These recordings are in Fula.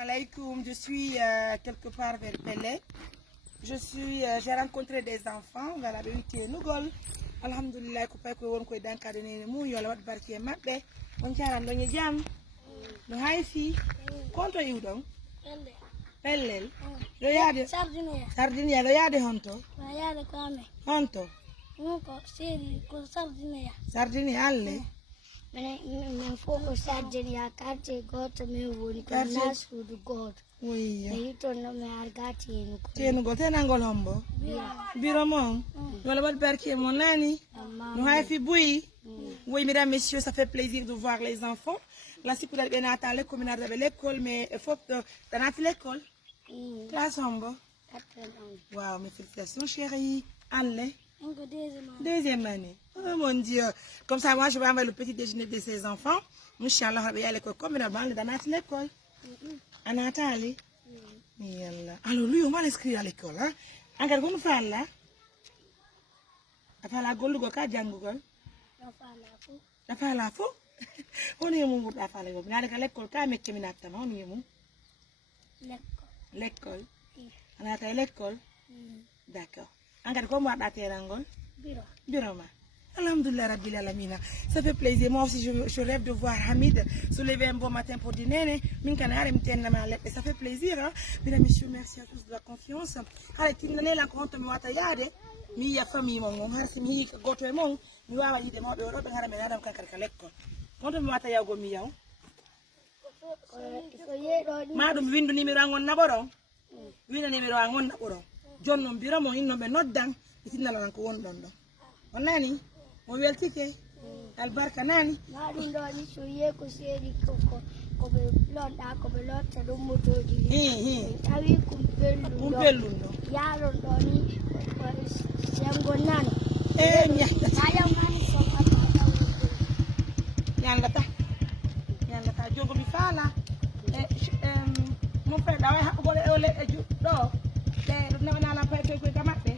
Alaikum, je suis quelque part vers Pelé. J'ai rencontré des enfants, voilà, nous gol. Alhamdulillah, ko pay ko won koy dankade ne mu yola wat barki mabbe. On jaran do jam. No hay fi. Konto iwdon? Pellel. Do yaade Sardinia do yaade honto? Yaade kame. Honto? Ko seri ko Sardinia. Sardinia alle? Men foko Sardinia karte goto me woni ko nasudu goto. Oui. Me yito no me argati en ko. Tienu go tenangol hombo. Biro mon. Yola wat barki mon nani. No hay fi bui. Oui, mesdames, messieurs, ça fait plaisir de voir les enfants. Là, si vous avez bien attendu, comme on avait l'école, mais il faut que tu aies l'école. Classe Hombo. Wow, mes félicitations, chérie. Allez. Deuxième année. Oh mon Dieu. Comme ça, moi, je vais envoyer le petit déjeuner de ces enfants. Inch'Allah, je vais à l'école. Comme on a dans l'école. On a attendu. Alors, lui, on va l'inscrire à l'école. Encore une fois, là. Après la gold, go ka jangugol. Dafa la fo. On est mon dafa la go. Na daga l'école ka mekke mi natta on est mon. L'école. On a ta l'école. D'accord. Encore comment on a terangol? Bureau ma. Alhamdulillah Rabbil Alamina. Ça fait plaisir. Moi aussi je rêve de voir Hamid se lever un bon matin pour dîner. Ça fait plaisir. Hein? Mesdames, messieurs, merci à tous de la confiance. Allez, tu n'as la compte me watayade. Mi ya famille mon har sim hi ka goto e mon mi wawa yide mawbe robe ngara men adam kankar ka lekkol goto mi wata yago mi yaw madum windu numéro angon naboro winda numéro angon naboro jonnon biro mo inno be noddan itinna lan ko won don don on nani mo weltike albarka nani madum do ni so ye ko seri ko be londa ko be lotta dum motoji tawi kumpellu do yaron do ni Nyangata jongo mi fala mon frère dawa ha bole ole eju do de na la pay ko gamate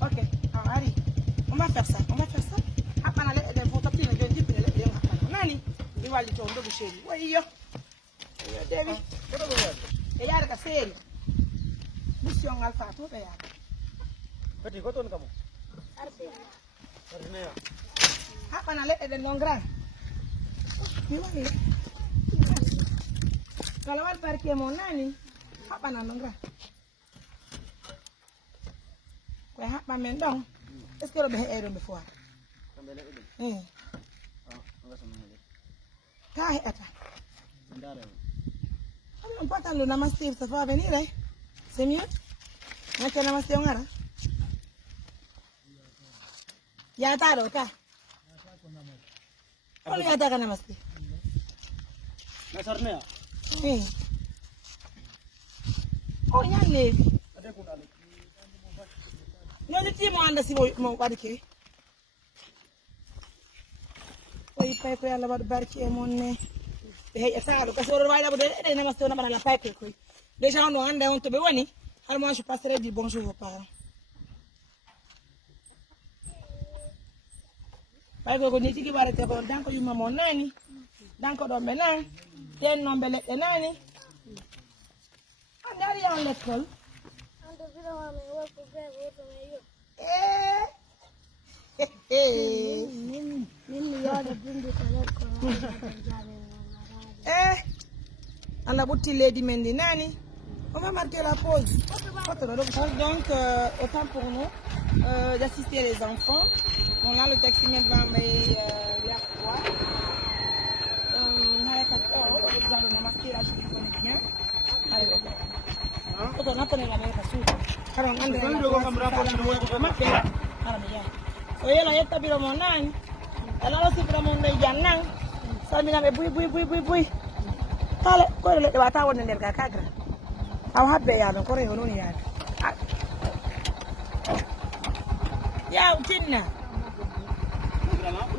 OK ari on va faire ça apana le de photo tine de dipine le de nani mi wali to ndo chéri wayo devi e yara ka seri mission alfa to be yara Peti koton kamu? Sardinia. Apa na leɗɗe ɗen ɗon grand? Kala wal parquet mo nani haɓana ɗon grand koye haɓɓa men ɗon est ce que roɓe heƴay ɗon ɓe fowa ka heƴata on potan le namaste ça va venir c'est mieux macca namaste on ara ya taro ka Oli ya taka namaste Na Sardinia. Oh nyalle no ti mo anda si mo wadike oy pay ko yalla wad barki e monne be heƴa taro kasi oɗon wawi ɗaɓude ɗe namaste ona bana la pay koy déjà on anda on to be woni har moi je passerai dire bonjour aux parents. Bay ko ni tigi warete ko danko yumma mo nani danko do be nan ten non be ledde nani andari on l'école Ando biro ma me wo ko be woto me yo. Min yoda bindi ko lekko. Anda butti lady mendi nani on va marquer la pause. Donc autant pour nous d'assister les enfants. Donc là, le taxi va envoyer l'air froid. Le namaste, là, je le connais bien. Allez, on va prendre la même façon. Alors, on va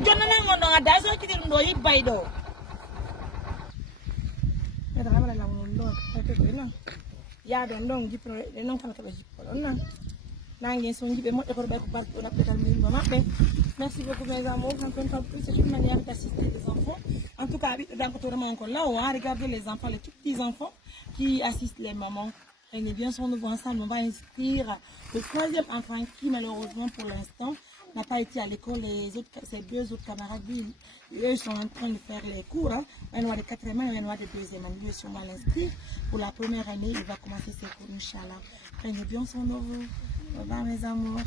Jonna na ngono ngada so kitir ndo yibay do. Eta amala la ngono ndo na. Ya do ndong jipno de non kan ka be jippo non na. Nangi so jibe modde ko be ko barko na petal mi mabbe. Merci beaucoup mes amours. Encore une fois, c'est une manière d'assister les enfants. En tout cas, regardez les enfants, les tout petits enfants qui assistent les mamans. Prenez bien soin de vous ensemble. On va inscrire le 3e enfant qui malheureusement pour l'instant n'a pas été à l'école. Ses 2 autres camarades, eux, ils sont en train de faire les cours. Hein. Un noir de 4e année, un noir de 2e année. Lui aussi, on va l'inscrire. Pour la première année, il va commencer ses cours, Inch'Allah. Prenez bien soin de vous. Au revoir mes amours.